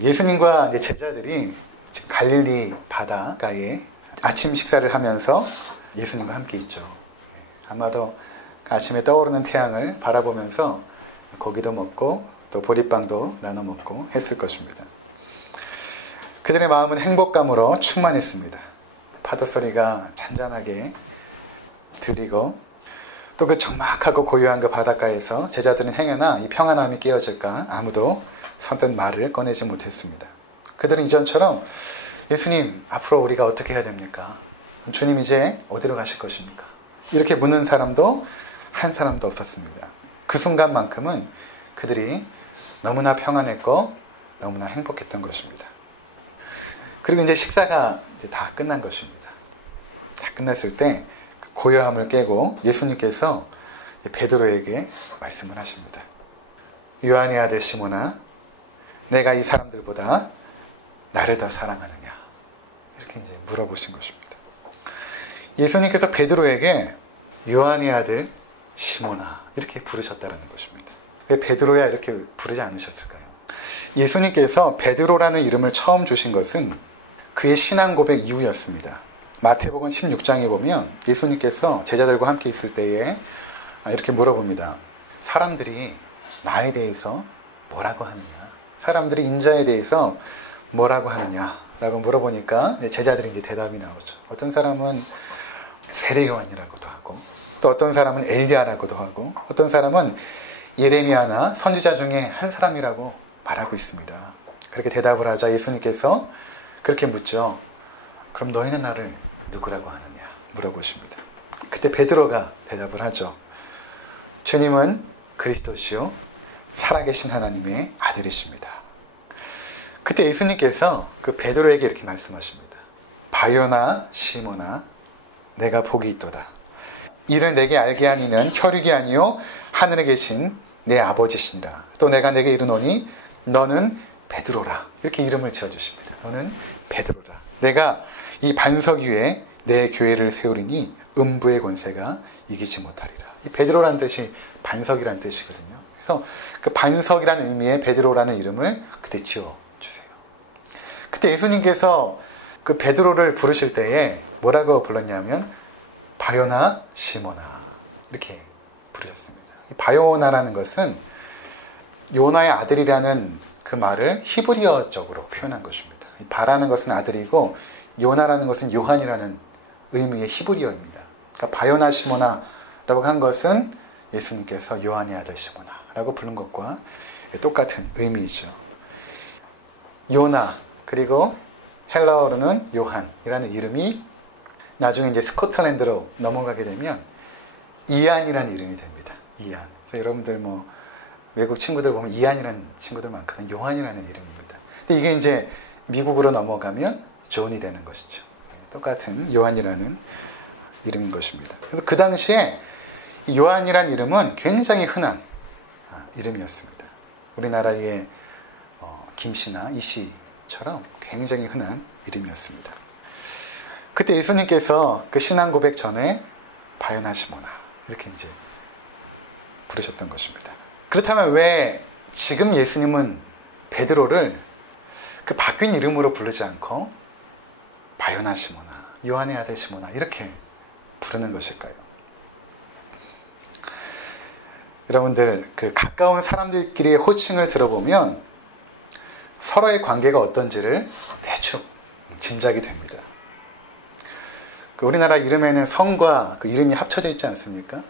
예수님과 이제 제자들이 갈릴리 바다가에 아침 식사를 하면서 예수님과 함께 있죠. 아마도 아침에 떠오르는 태양을 바라보면서 고기도 먹고 또 보리빵도 나눠 먹고 했을 것입니다. 그들의 마음은 행복감으로 충만했습니다. 파도 소리가 잔잔하게 들리고 또 그 적막하고 고요한 그 바닷가에서 제자들은 행여나 이 평안함이 깨어질까 아무도 선뜻 말을 꺼내지 못했습니다. 그들은 이전처럼 예수님, 앞으로 우리가 어떻게 해야 됩니까? 주님 이제 어디로 가실 것입니까? 이렇게 묻는 사람도 한 사람도 없었습니다. 그 순간만큼은 그들이 너무나 평안했고 너무나 행복했던 것입니다. 그리고 이제 식사가 이제 다 끝난 것입니다. 다 끝났을 때 그 고요함을 깨고 예수님께서 베드로에게 말씀을 하십니다. 요한의 아들 시몬아, 내가 이 사람들보다 나를 더 사랑하느냐? 이렇게 이제 물어보신 것입니다. 예수님께서 베드로에게 요한의 아들 시몬아 이렇게 부르셨다는 것입니다. 왜 베드로야 이렇게 부르지 않으셨을까요? 예수님께서 베드로라는 이름을 처음 주신 것은 그의 신앙 고백 이후였습니다. 마태복음 16장에 보면 예수님께서 제자들과 함께 있을 때에 이렇게 물어봅니다. 사람들이 나에 대해서 뭐라고 하느냐? 사람들이 인자에 대해서 뭐라고 하느냐? 라고 물어보니까 제자들이 이제 대답이 나오죠. 어떤 사람은 세례 요한이라고도 하고 또 어떤 사람은 엘리야라고도 하고 어떤 사람은 예레미야나 선지자 중에 한 사람이라고 말하고 있습니다. 그렇게 대답을 하자 예수님께서 그렇게 묻죠. 그럼 너희는 나를 누구라고 하느냐? 물어보십니다. 그때 베드로가 대답을 하죠. 주님은 그리스도시요 살아계신 하나님의 아들이십니다. 그때 예수님께서 그 베드로에게 이렇게 말씀하십니다. 바요나 시몬아 내가 복이 있도다. 이를 내게 알게 한 이는 혈육이 아니요 하늘에 계신 내 아버지시니라. 또 내가 내게 이르노니 너는 베드로라. 이렇게 이름을 지어주십니다. 너는 베드로라. 내가 이 반석 위에 내 교회를 세우리니 음부의 권세가 이기지 못하리라. 이 베드로라는 뜻이 반석이라는 뜻이거든요. 그래서 그 반석이라는 의미의 베드로라는 이름을 그때 지어주세요. 그때 예수님께서 그 베드로를 부르실 때에 뭐라고 불렀냐면 바요나 시몬아 이렇게 부르셨습니다. 이 바요나라는 것은 요나의 아들이라는 그 말을 히브리어적으로 표현한 것입니다. 이 바라는 것은 아들이고 요나라는 것은 요한이라는 의미의 히브리어입니다. 그러니까 바요나 시모나라고 한 것은 예수님께서 요한의 아들 시모나라고 부른 것과 똑같은 의미이죠. 요나 그리고 헬라어로는 요한이라는 이름이 나중에 이제 스코틀랜드로 넘어가게 되면 이안이라는 이름이 됩니다. 이안. 그래서 여러분들 뭐 외국 친구들 보면 이안이라는 친구들 많거든요. 요한이라는 이름입니다. 근데 이게 이제 미국으로 넘어가면 존이 되는 것이죠. 똑같은 요한이라는 이름인 것입니다. 그래서 그 당시에 요한이라는 이름은 굉장히 흔한 이름이었습니다. 우리나라의 김씨나 이씨처럼 굉장히 흔한 이름이었습니다. 그때 예수님께서 그 신앙 고백 전에 바요나 시모나 이렇게 이제 부르셨던 것입니다. 그렇다면 왜 지금 예수님은 베드로를 그 바뀐 이름으로 부르지 않고 바요나 시모나, 요한의 아들 시모나 이렇게 부르는 것일까요? 여러분들 그 가까운 사람들끼리의 호칭을 들어보면 서로의 관계가 어떤지를 대충 짐작이 됩니다. 그 우리나라 이름에는 성과 그 이름이 합쳐져 있지 않습니까?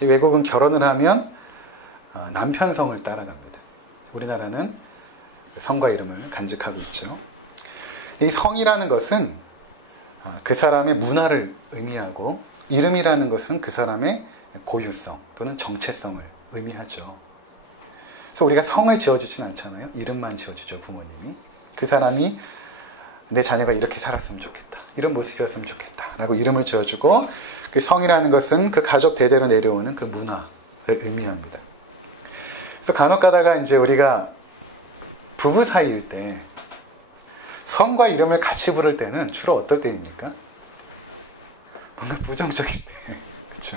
외국은 결혼을 하면 남편 성을 따라갑니다. 우리나라는 성과 이름을 간직하고 있죠. 이 성이라는 것은 그 사람의 문화를 의미하고 이름이라는 것은 그 사람의 고유성 또는 정체성을 의미하죠. 그래서 우리가 성을 지어주진 않잖아요. 이름만 지어주죠, 부모님이. 그 사람이 내 자녀가 이렇게 살았으면 좋겠다. 이런 모습이었으면 좋겠다. 라고 이름을 지어주고 그 성이라는 것은 그 가족 대대로 내려오는 그 문화를 의미합니다. 그래서 간혹 가다가 이제 우리가 부부 사이일 때 성과 이름을 같이 부를 때는 주로 어떨 때입니까? 뭔가 부정적일 때. 그렇죠?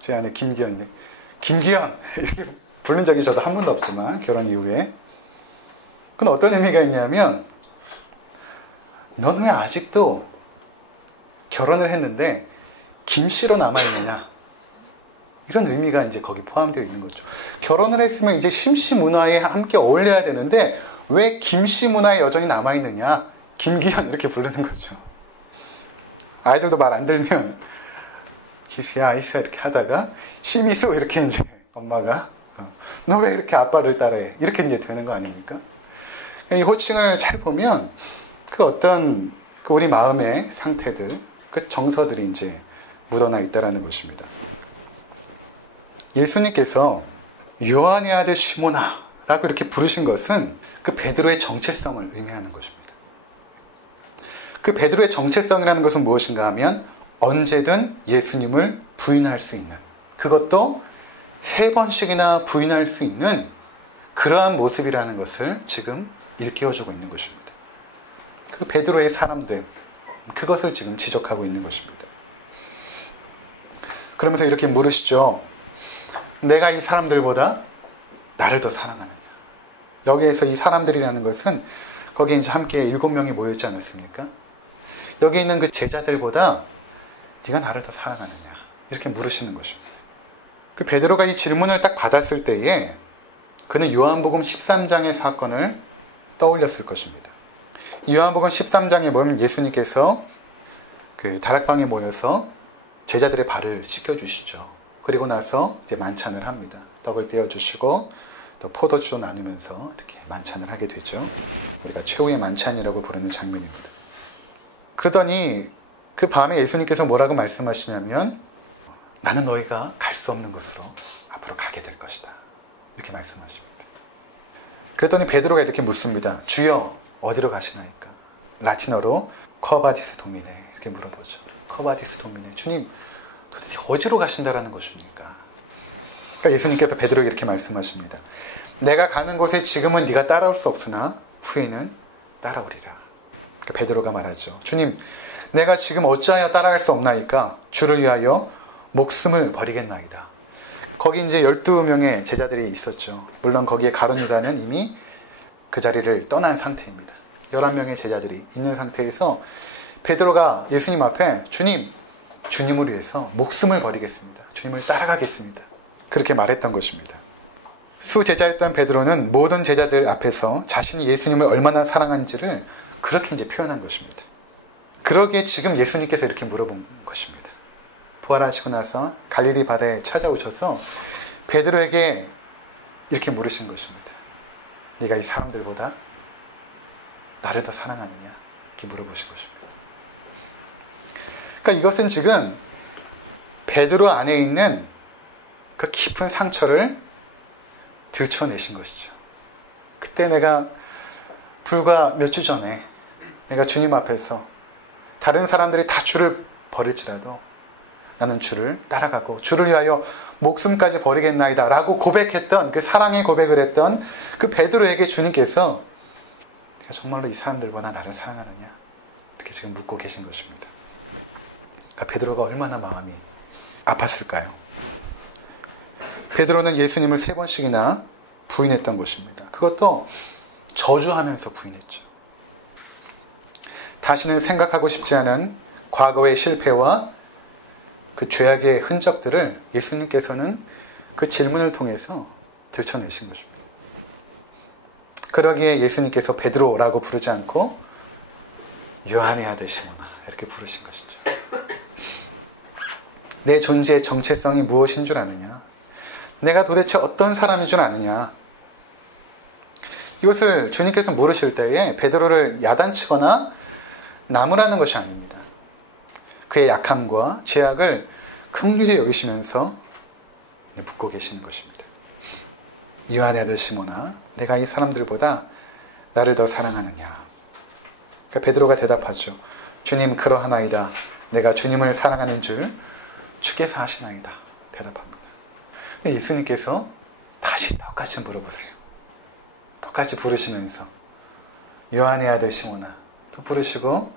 제 아내 김기현인데 김기현! 이렇게 부른 적이 저도 한 번도 없지만 결혼 이후에 그건 어떤 의미가 있냐면 넌 왜 아직도 결혼을 했는데 김씨로 남아있느냐, 이런 의미가 이제 거기 포함되어 있는 거죠. 결혼을 했으면 이제 심씨 문화에 함께 어울려야 되는데 왜 김씨 문화에 여전히 남아있느냐, 김기현 이렇게 부르는 거죠. 아이들도 말 안 들면 기수야 아이스야 이렇게 하다가 심이수 이렇게 이제 엄마가 너 왜 이렇게 아빠를 따라해, 이렇게 이제 되는 거 아닙니까? 이 호칭을 잘 보면 그 어떤 그 우리 마음의 상태들, 그 정서들이 이제 묻어나 있다라는 것입니다. 예수님께서 요한의 아들 시몬아라고 이렇게 부르신 것은 그 베드로의 정체성을 의미하는 것입니다. 그 베드로의 정체성이라는 것은 무엇인가 하면 언제든 예수님을 부인할 수 있는, 그것도 3번씩이나 부인할 수 있는 그러한 모습이라는 것을 지금 일깨워주고 있는 것입니다. 그 베드로의 사람됨, 그것을 지금 지적하고 있는 것입니다. 그러면서 이렇게 물으시죠. 내가 이 사람들보다 나를 더 사랑하느냐. 여기에서 이 사람들이라는 것은 거기에 이제 함께 7명이 모였지 않았습니까? 여기 있는 그 제자들보다 네가 나를 더 사랑하느냐, 이렇게 물으시는 것입니다. 그 베드로가 이 질문을 딱 받았을 때에 그는 요한복음 13장의 사건을 떠올렸을 것입니다. 요한복음 13장에 보면 예수님께서 그 다락방에 모여서 제자들의 발을 씻겨주시죠. 그리고 나서 이제 만찬을 합니다. 떡을 떼어주시고 또 포도주도 나누면서 이렇게 만찬을 하게 되죠. 우리가 최후의 만찬이라고 부르는 장면입니다. 그러더니 그 밤에 예수님께서 뭐라고 말씀하시냐면 나는 너희가 갈 수 없는 곳으로 앞으로 가게 될 것이다, 이렇게 말씀하십니다. 그랬더니 베드로가 이렇게 묻습니다. 주여 어디로 가시나이까? 라틴어로 커바디스 도미네, 이렇게 물어보죠. 커바디스 도미네, 주님 도대체 어디로 가신다라는 것입니까? 그러니까 예수님께서 베드로에게 이렇게 말씀하십니다. 내가 가는 곳에 지금은 네가 따라올 수 없으나 후에는 따라오리라. 그러니까 베드로가 말하죠. 주님, 내가 지금 어찌하여 따라갈 수 없나이까? 주를 위하여 목숨을 버리겠나이다. 거기 이제 12명의 제자들이 있었죠. 물론 거기에 가룟 유다는 이미 그 자리를 떠난 상태입니다. 11명의 제자들이 있는 상태에서 베드로가 예수님 앞에 주님을 위해서 목숨을 버리겠습니다. 주님을 따라가겠습니다. 그렇게 말했던 것입니다. 수제자였던 베드로는 모든 제자들 앞에서 자신이 예수님을 얼마나 사랑한지를 그렇게 이제 표현한 것입니다. 그러기에 지금 예수님께서 이렇게 물어본 것입니다. 부활하시고 나서 갈릴리 바다에 찾아오셔서 베드로에게 이렇게 물으신 것입니다. 네가 이 사람들보다 나를 더 사랑하느냐, 이렇게 물어보신 것입니다. 그러니까 이것은 지금 베드로 안에 있는 그 깊은 상처를 들춰내신 것이죠. 그때 내가 불과 몇 주 전에 내가 주님 앞에서 다른 사람들이 다 주를 버릴지라도 나는 주를 따라가고 주를 위하여 목숨까지 버리겠나이다 라고 고백했던, 그 사랑의 고백을 했던 그 베드로에게 주님께서 내가 정말로 이 사람들보다 나를 사랑하느냐, 이렇게 지금 묻고 계신 것입니다. 그러니까 베드로가 얼마나 마음이 아팠을까요? 베드로는 예수님을 3번씩이나 부인했던 것입니다. 그것도 저주하면서 부인했죠. 다시는 생각하고 싶지 않은 과거의 실패와 그 죄악의 흔적들을 예수님께서는 그 질문을 통해서 들춰내신 것입니다. 그러기에 예수님께서 베드로라고 부르지 않고 요한의 아들 시몬아, 이렇게 부르신 것이죠. 내 존재의 정체성이 무엇인 줄 아느냐? 내가 도대체 어떤 사람인 줄 아느냐? 이것을 주님께서 물으실 때에 베드로를 야단치거나 나무라는 것이 아닙니다. 그의 약함과 죄악을 긍휼히 여기시면서 묻고 계시는 것입니다. 요한의 아들 시몬아, 내가 이 사람들보다 나를 더 사랑하느냐? 그러니까 베드로가 대답하죠. 주님, 그러하나이다. 내가 주님을 사랑하는 줄 주께서 아시나이다. 대답합니다. 근데 예수님께서 다시 똑같이 물어보세요. 똑같이 부르시면서 요한의 아들 시몬아, 또 부르시고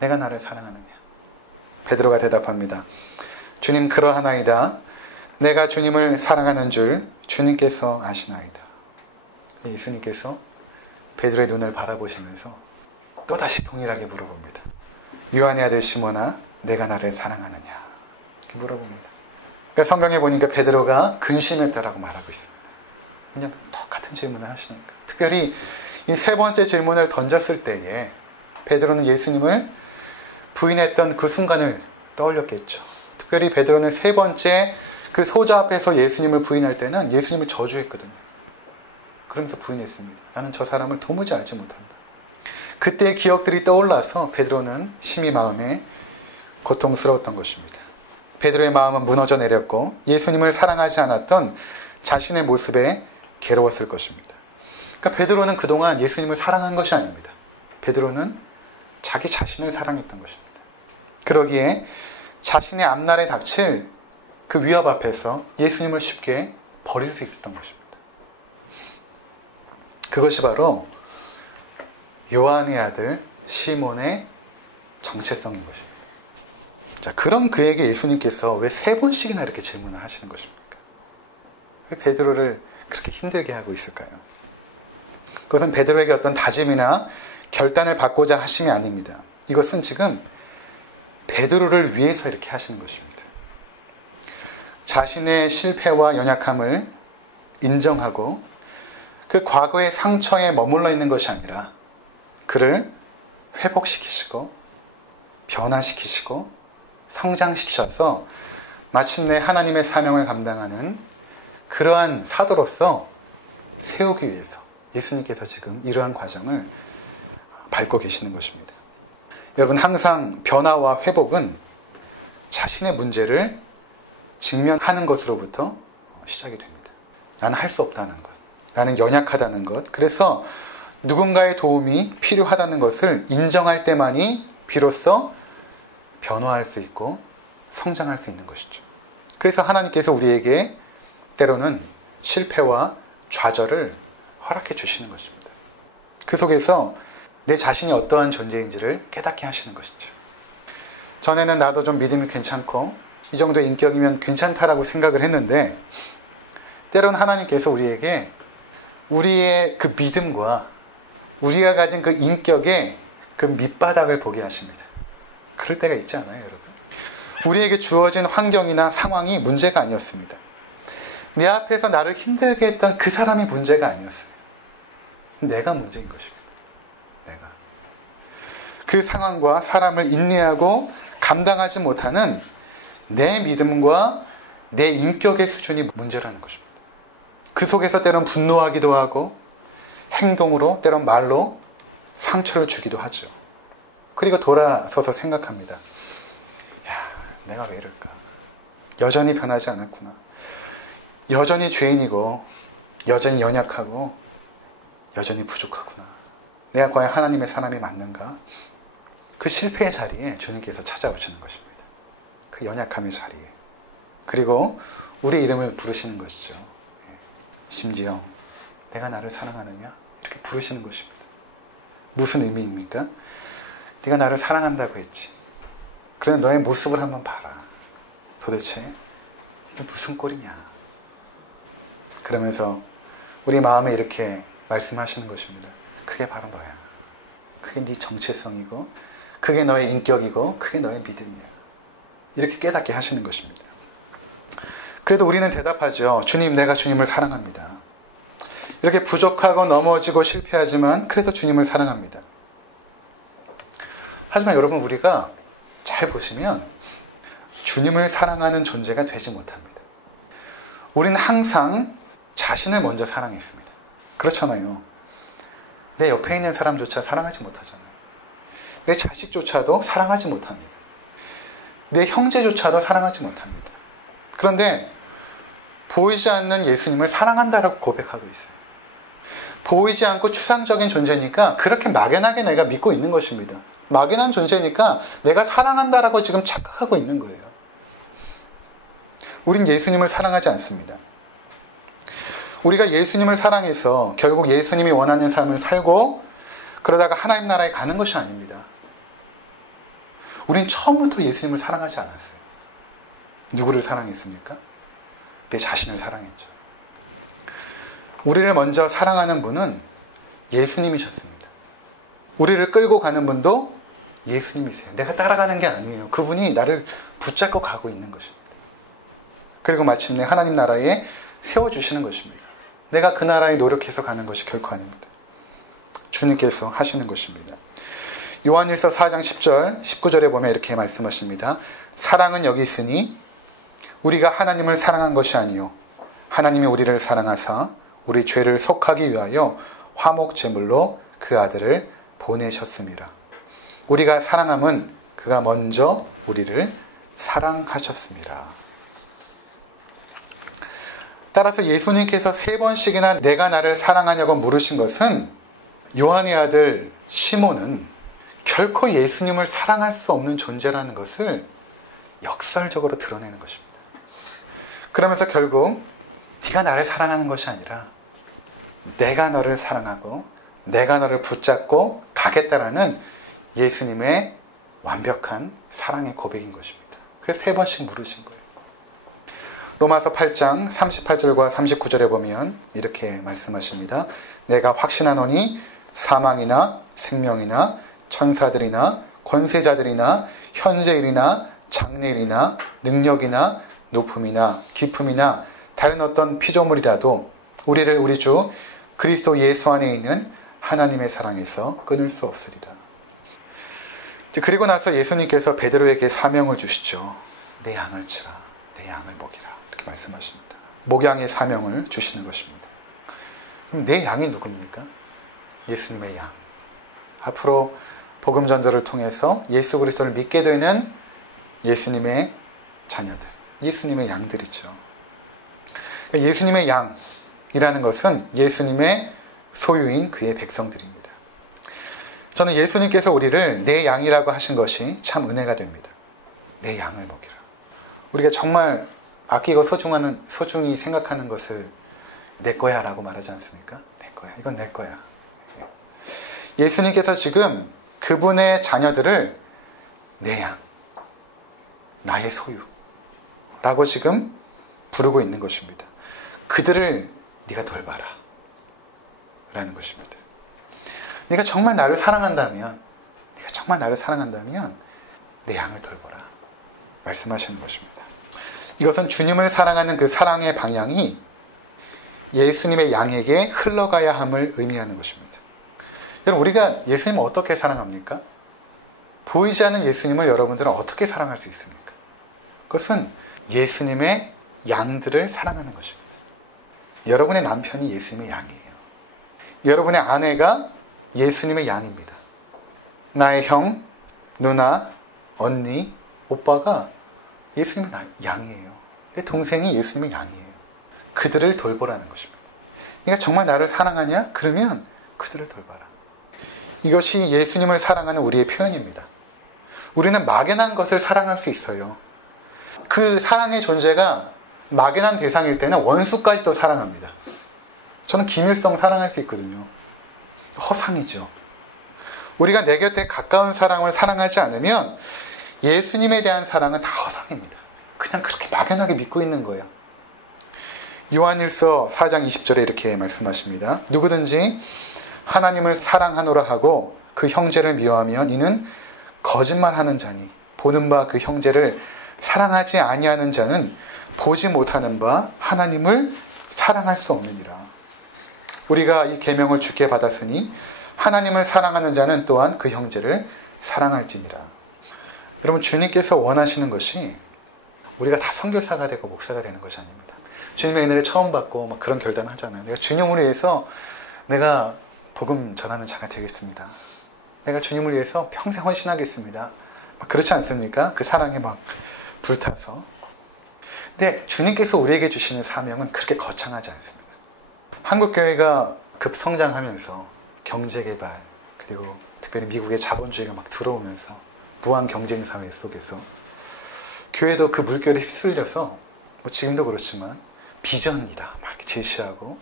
내가 나를 사랑하느냐? 베드로가 대답합니다. 주님, 그러하나이다. 내가 주님을 사랑하는 줄 주님께서 아시나이다. 예수님께서 베드로의 눈을 바라보시면서 또다시 동일하게 물어봅니다. 요한의 아들 시몬아, 내가 나를 사랑하느냐? 이렇게 물어봅니다. 그러니까 성경에 보니까 베드로가 근심했다라고 말하고 있습니다. 왜냐하면 똑같은 질문을 하시니까. 특별히 이 세 번째 질문을 던졌을 때에 베드로는 예수님을 부인했던 그 순간을 떠올렸겠죠. 특별히 베드로는 세 번째 그 소자 앞에서 예수님을 부인할 때는 예수님을 저주했거든요. 그러면서 부인했습니다. 나는 저 사람을 도무지 알지 못한다. 그때의 기억들이 떠올라서 베드로는 심히 마음에 고통스러웠던 것입니다. 베드로의 마음은 무너져 내렸고 예수님을 사랑하지 않았던 자신의 모습에 괴로웠을 것입니다. 그러니까 베드로는 그동안 예수님을 사랑한 것이 아닙니다. 베드로는 자기 자신을 사랑했던 것입니다. 그러기에 자신의 앞날에 닥칠 그 위협 앞에서 예수님을 쉽게 버릴 수 있었던 것입니다. 그것이 바로 요한의 아들 시몬의 정체성인 것입니다. 자, 그런 그에게 예수님께서 왜 세 번씩이나 이렇게 질문을 하시는 것입니까? 왜 베드로를 그렇게 힘들게 하고 있을까요? 그것은 베드로에게 어떤 다짐이나 결단을 받고자 하심이 아닙니다. 이것은 지금 베드로를 위해서 이렇게 하시는 것입니다. 자신의 실패와 연약함을 인정하고 그 과거의 상처에 머물러 있는 것이 아니라 그를 회복시키시고 변화시키시고 성장시키셔서 마침내 하나님의 사명을 감당하는 그러한 사도로서 세우기 위해서 예수님께서 지금 이러한 과정을 밟고 계시는 것입니다. 여러분, 항상 변화와 회복은 자신의 문제를 직면하는 것으로부터 시작이 됩니다. 나는 할 수 없다는 것, 나는 연약하다는 것, 그래서 누군가의 도움이 필요하다는 것을 인정할 때만이 비로소 변화할 수 있고 성장할 수 있는 것이죠. 그래서 하나님께서 우리에게 때로는 실패와 좌절을 허락해 주시는 것입니다. 그 속에서 내 자신이 어떠한 존재인지를 깨닫게 하시는 것이죠. 전에는 나도 좀 믿음이 괜찮고 이 정도의 인격이면 괜찮다라고 생각을 했는데 때로는 하나님께서 우리에게 우리의 그 믿음과 우리가 가진 그 인격의 그 밑바닥을 보게 하십니다. 그럴 때가 있지 않아요, 여러분? 우리에게 주어진 환경이나 상황이 문제가 아니었습니다. 내 앞에서 나를 힘들게 했던 그 사람이 문제가 아니었어요. 내가 문제인 것입니다. 내가. 그 상황과 사람을 인내하고 감당하지 못하는 내 믿음과 내 인격의 수준이 문제라는 것입니다. 그 속에서 때론 분노하기도 하고 행동으로 때론 말로 상처를 주기도 하죠. 그리고 돌아서서 생각합니다. 야, 내가 왜 이럴까? 여전히 변하지 않았구나. 여전히 죄인이고 여전히 연약하고 여전히 부족하구나. 내가 과연 하나님의 사람이 맞는가? 그 실패의 자리에 주님께서 찾아오시는 것입니다. 그 연약함의 자리에. 그리고 우리 이름을 부르시는 것이죠. 심지어 내가 나를 사랑하느냐? 이렇게 부르시는 것입니다. 무슨 의미입니까? 네가 나를 사랑한다고 했지. 그런데 너의 모습을 한번 봐라. 도대체 이게 무슨 꼴이냐? 그러면서 우리 마음에 이렇게 말씀하시는 것입니다. 그게 바로 너야. 그게 네 정체성이고 그게 너의 인격이고 그게 너의 믿음이야. 이렇게 깨닫게 하시는 것입니다. 그래도 우리는 대답하죠. 주님, 내가 주님을 사랑합니다. 이렇게 부족하고 넘어지고 실패하지만 그래도 주님을 사랑합니다. 하지만 여러분, 우리가 잘 보시면 주님을 사랑하는 존재가 되지 못합니다. 우리는 항상 자신을 먼저 사랑했습니다. 그렇잖아요. 내 옆에 있는 사람조차 사랑하지 못하잖아요. 내 자식조차도 사랑하지 못합니다. 내 형제조차도 사랑하지 못합니다. 그런데 보이지 않는 예수님을 사랑한다라고 고백하고 있어요. 보이지 않고 추상적인 존재니까 그렇게 막연하게 내가 믿고 있는 것입니다. 막연한 존재니까 내가 사랑한다라고 지금 착각하고 있는 거예요. 우린 예수님을 사랑하지 않습니다. 우리가 예수님을 사랑해서 결국 예수님이 원하는 삶을 살고 그러다가 하나님 나라에 가는 것이 아닙니다. 우린 처음부터 예수님을 사랑하지 않았어요. 누구를 사랑했습니까? 내 자신을 사랑했죠. 우리를 먼저 사랑하는 분은 예수님이셨습니다. 우리를 끌고 가는 분도 예수님이세요. 내가 따라가는 게 아니에요. 그분이 나를 붙잡고 가고 있는 것입니다. 그리고 마침내 하나님 나라에 세워주시는 것입니다. 내가 그 나라에 노력해서 가는 것이 결코 아닙니다. 주님께서 하시는 것입니다. 요한일서 4장 10절, 19절에 보면 이렇게 말씀하십니다. 사랑은 여기 있으니 우리가 하나님을 사랑한 것이 아니요 하나님이 우리를 사랑하사 우리 죄를 속하기 위하여 화목제물로 그 아들을 보내셨습니다. 우리가 사랑함은 그가 먼저 우리를 사랑하셨습니다. 따라서 예수님께서 3번씩이나 내가 나를 사랑하냐고 물으신 것은 요한의 아들 시몬은 결코 예수님을 사랑할 수 없는 존재라는 것을 역설적으로 드러내는 것입니다. 그러면서 결국 네가 나를 사랑하는 것이 아니라 내가 너를 사랑하고 내가 너를 붙잡고 가겠다라는 예수님의 완벽한 사랑의 고백인 것입니다. 그래서 3번씩 물으신 거예요. 로마서 8장 38절과 39절에 보면 이렇게 말씀하십니다. 내가 확신하노니 사망이나 생명이나 천사들이나 권세자들이나 현재일이나 장래일이나 능력이나 높음이나 깊음이나 다른 어떤 피조물이라도 우리를 우리 주 그리스도 예수 안에 있는 하나님의 사랑에서 끊을 수 없으리라. 그리고 나서 예수님께서 베드로에게 사명을 주시죠. 내 양을 치라. 내 양을 먹이라. 이렇게 말씀하십니다. 목양의 사명을 주시는 것입니다. 그럼 내 양이 누굽니까? 예수님의 양. 앞으로 복음 전도를 통해서 예수 그리스도를 믿게 되는 예수님의 자녀들, 예수님의 양들이죠. 예수님의 양이라는 것은 예수님의 소유인 그의 백성들입니다. 저는 예수님께서 우리를 내 양이라고 하신 것이 참 은혜가 됩니다. 내 양을 먹이라. 우리가 정말 아끼고 소중히 생각하는 것을 내 거야 라고 말하지 않습니까? 내 거야. 이건 내 거야. 예수님께서 지금 그분의 자녀들을 내 양, 나의 소유라고 지금 부르고 있는 것입니다. 그들을 네가 돌봐라 라는 것입니다. 네가 정말 나를 사랑한다면 내 양을 돌보라 말씀하시는 것입니다. 이것은 주님을 사랑하는 그 사랑의 방향이 예수님의 양에게 흘러가야 함을 의미하는 것입니다. 여러분, 우리가 예수님을 어떻게 사랑합니까? 보이지 않는 예수님을 여러분들은 어떻게 사랑할 수 있습니까? 그것은 예수님의 양들을 사랑하는 것입니다. 여러분의 남편이 예수님의 양이에요. 여러분의 아내가 예수님의 양입니다. 나의 형, 누나, 언니, 오빠가 예수님의 양이에요. 내 동생이 예수님의 양이에요. 그들을 돌보라는 것입니다. 네가 정말 나를 사랑하냐? 그러면 그들을 돌봐라. 이것이 예수님을 사랑하는 우리의 표현입니다. 우리는 막연한 것을 사랑할 수 있어요. 그 사랑의 존재가 막연한 대상일 때는 원수까지도 사랑합니다. 저는 김일성 사랑할 수 있거든요. 허상이죠. 우리가 내 곁에 가까운 사람을 사랑하지 않으면 예수님에 대한 사랑은 다 허상입니다. 그냥 그렇게 막연하게 믿고 있는 거예요. 요한일서 4장 20절에 이렇게 말씀하십니다. 누구든지 하나님을 사랑하노라 하고 그 형제를 미워하면 이는 거짓말하는 자니 보는 바 그 형제를 사랑하지 아니하는 자는 보지 못하는 바 하나님을 사랑할 수 없느니라. 우리가 이 계명을 주께 받았으니 하나님을 사랑하는 자는 또한 그 형제를 사랑할지니라. 여러분, 주님께서 원하시는 것이 우리가 다 선교사가 되고 목사가 되는 것이 아닙니다. 주님의 은혜를 처음 받고 막 그런 결단을 하잖아요. 내가 주님을 위해서 내가 복음 전하는 자가 되겠습니다. 내가 주님을 위해서 평생 헌신하겠습니다. 막 그렇지 않습니까? 그 사랑에 막 불타서. 근데 주님께서 우리에게 주시는 사명은 그렇게 거창하지 않습니다. 한국교회가 급성장하면서 경제개발, 그리고 특별히 미국의 자본주의가 막 들어오면서 무한 경쟁사회 속에서 교회도 그 물결에 휩쓸려서 뭐 지금도 그렇지만 비전이다 막 이렇게 제시하고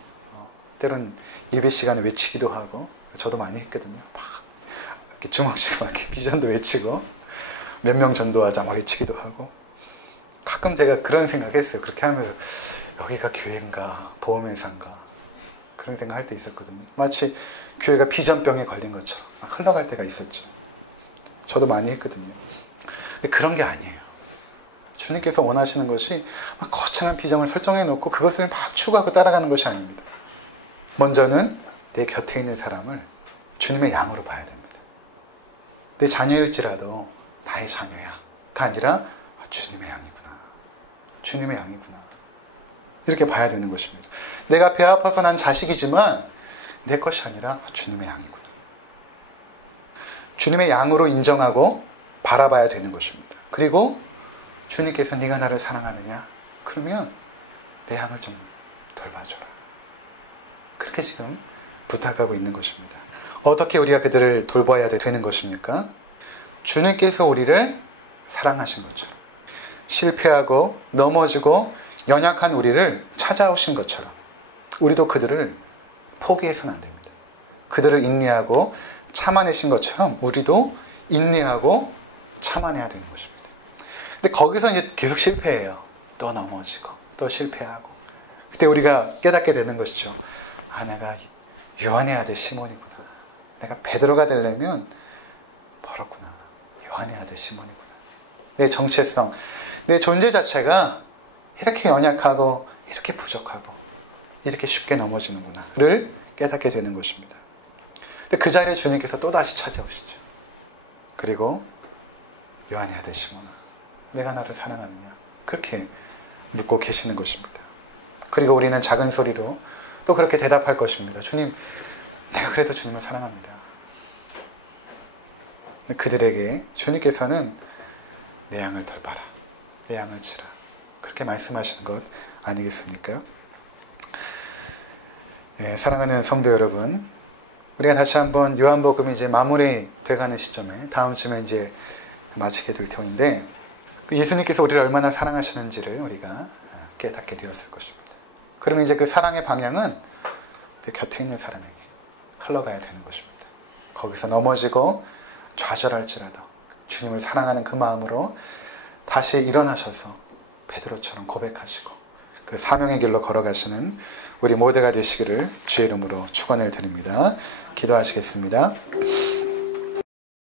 때론 예배 시간에 외치기도 하고, 저도 많이 했거든요. 막 이렇게 주먹씩 막 이렇게 비전도 외치고 몇 명 전도하자 막 외치기도 하고, 가끔 제가 그런 생각했어요. 그렇게 하면서 여기가 교회인가 보험회사인가 그런 생각할 때 있었거든요. 마치 교회가 비전병에 걸린 것처럼 막 흘러갈 때가 있었죠. 저도 많이 했거든요. 근데 그런 게 아니에요. 주님께서 원하시는 것이 막 거창한 비전을 설정해 놓고 그것을 막 추구하고 따라가는 것이 아닙니다. 먼저는 내 곁에 있는 사람을 주님의 양으로 봐야 됩니다. 내 자녀일지라도 나의 자녀야가 아니라 주님의 양이구나. 주님의 양이구나. 이렇게 봐야 되는 것입니다. 내가 배 아파서 난 자식이지만 내 것이 아니라 주님의 양이구나. 주님의 양으로 인정하고 바라봐야 되는 것입니다. 그리고 주님께서 네가 나를 사랑하느냐? 그러면 내 양을 좀 돌봐줘라. 그렇게 지금 부탁하고 있는 것입니다. 어떻게 우리가 그들을 돌봐야 되는 것입니까? 주님께서 우리를 사랑하신 것처럼, 실패하고 넘어지고 연약한 우리를 찾아오신 것처럼 우리도 그들을 포기해서는 안 됩니다. 그들을 인내하고 참아내신 것처럼 우리도 인내하고 참아내야 되는 것입니다. 근데 거기서 이제 계속 실패해요. 또 넘어지고 또 실패하고. 그때 우리가 깨닫게 되는 것이죠. 아, 내가 요한의 아들 시몬이구나. 내가 베드로가 되려면 멀었구나. 요한의 아들 시몬이구나. 내 정체성, 내 존재 자체가 이렇게 연약하고 이렇게 부족하고 이렇게 쉽게 넘어지는구나를 깨닫게 되는 것입니다. 근데 그 자리에 주님께서 또다시 찾아오시죠. 그리고 요한의 아들 시몬아, 내가 나를 사랑하느냐? 그렇게 묻고 계시는 것입니다. 그리고 우리는 작은 소리로 또 그렇게 대답할 것입니다. 주님, 내가 그래도 주님을 사랑합니다. 그들에게 주님께서는 내 양을 돌봐라. 내 양을 치라. 그렇게 말씀하시는 것 아니겠습니까? 예, 사랑하는 성도 여러분, 우리가 다시 한번 요한복음이 이제 마무리 돼가는 시점에 다음 주에 이제 마치게 될 터인데, 예수님께서 우리를 얼마나 사랑하시는지를 우리가 깨닫게 되었을 것입니다. 그러면 이제 그 사랑의 방향은 내 곁에 있는 사람에게 흘러가야 되는 것입니다. 거기서 넘어지고 좌절할지라도 주님을 사랑하는 그 마음으로 다시 일어나셔서 베드로처럼 고백하시고 그 사명의 길로 걸어가시는 우리 모두가 되시기를 주의 이름으로 축원을 드립니다. 기도하시겠습니다.